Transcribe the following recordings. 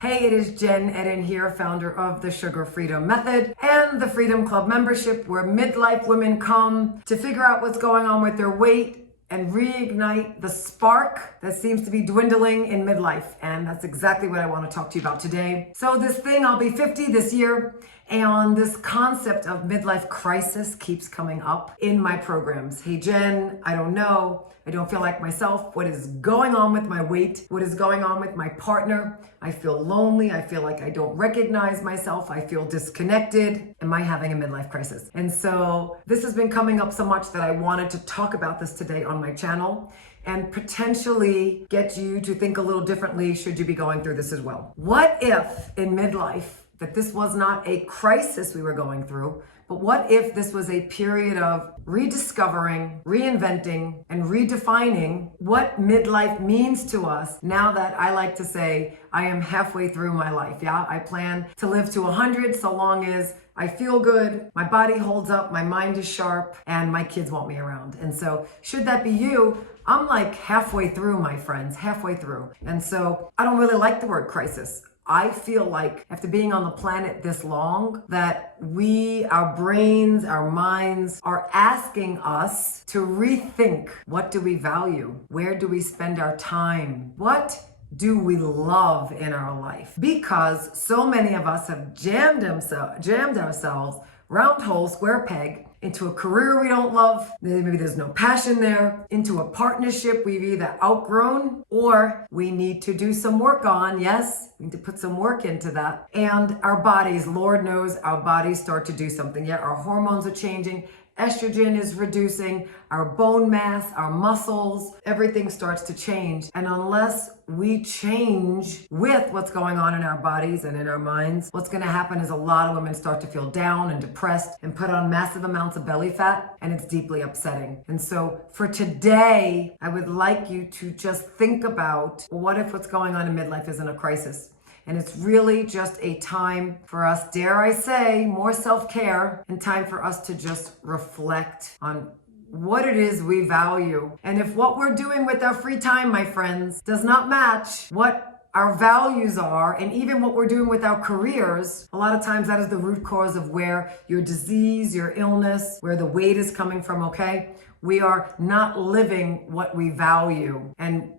Hey, it is Jen Eden here, founder of the Sugar Freedom Method and the Freedom Club membership, where midlife women come to figure out what's going on with their weight and reignite the spark that seems to be dwindling in midlife. And that's exactly what I want to talk to you about today. So this thing, I'll be 50 this year, and this concept of midlife crisis keeps coming up in my programs. Hey Jen, I don't know. I don't feel like myself. What is going on with my weight? What is going on with my partner? I feel lonely. I feel like I don't recognize myself. I feel disconnected. Am I having a midlife crisis? And so this has been coming up so much that I wanted to talk about this today on my channel and potentially get you to think a little differently should you be going through this as well. What if in midlife that this was not a crisis we were going through, but what if this was a period of rediscovering, reinventing, and redefining what midlife means to us now that I like to say I am halfway through my life. Yeah, I plan to live to 100 so long as I feel good, my body holds up, my mind is sharp, and my kids want me around. And so should that be you, I'm like halfway through, my friends, halfway through. And so I don't really like the word crisis. I feel like after being on the planet this long, that our brains, our minds are asking us to rethink, what do we value? Where do we spend our time? What do we love in our life? Because so many of us have jammed ourselves round hole, square peg, into a career we don't love, maybe there's no passion there, into a partnership we've either outgrown or we need to do some work on. Yes, we need to put some work into that. And our bodies, Lord knows, our bodies start to do something. Yeah, our hormones are changing. Estrogen is reducing, our bone mass, our muscles, everything starts to change. And unless we change with what's going on in our bodies and in our minds, what's going to happen is a lot of women start to feel down and depressed and put on massive amounts of belly fat, and it's deeply upsetting. And so for today, I would like you to just think about, well, what if what's going on in midlife isn't a crisis? And it's really just a time for us, dare I say, more self-care, and time for us to just reflect on what it is we value. And if what we're doing with our free time, my friends, does not match what our values are, and even what we're doing with our careers, a lot of times that is the root cause of where your disease, your illness, where the weight is coming from, okay? We are not living what we value. And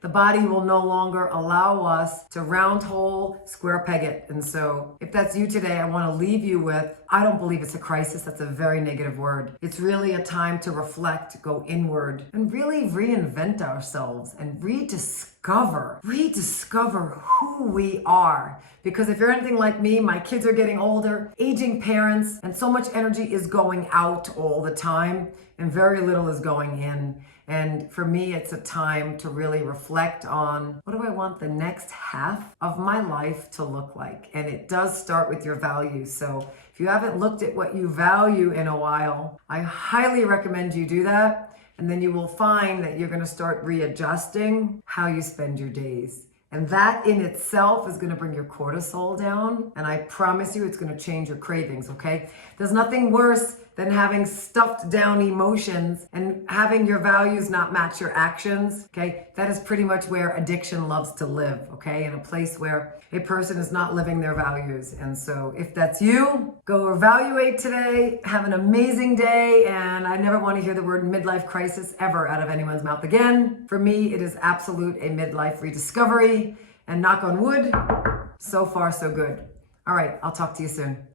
the body will no longer allow us to round hole, square peg it. And so if that's you today, I want to leave you with, I don't believe it's a crisis. That's a very negative word. It's really a time to reflect, go inward, and really reinvent ourselves and rediscover who we are. Because if you're anything like me, my kids are getting older, aging parents, and so much energy is going out all the time and very little is going in. And for me, it's a time to really reflect on, what do I want the next half of my life to look like? And it does start with your values. So if you haven't looked at what you value in a while, I highly recommend you do that. And then you will find that you're going to start readjusting how you spend your days. And that in itself is going to bring your cortisol down. And I promise you, it's going to change your cravings, okay? There's nothing worse than having stuffed down emotions and having your values not match your actions, okay? That is pretty much where addiction loves to live, okay? In a place where a person is not living their values. And so if that's you, go evaluate today, have an amazing day, and I never want to hear the word midlife crisis ever out of anyone's mouth again. For me, it is absolute a midlife rediscovery, and knock on wood, so far so good. All right, I'll talk to you soon.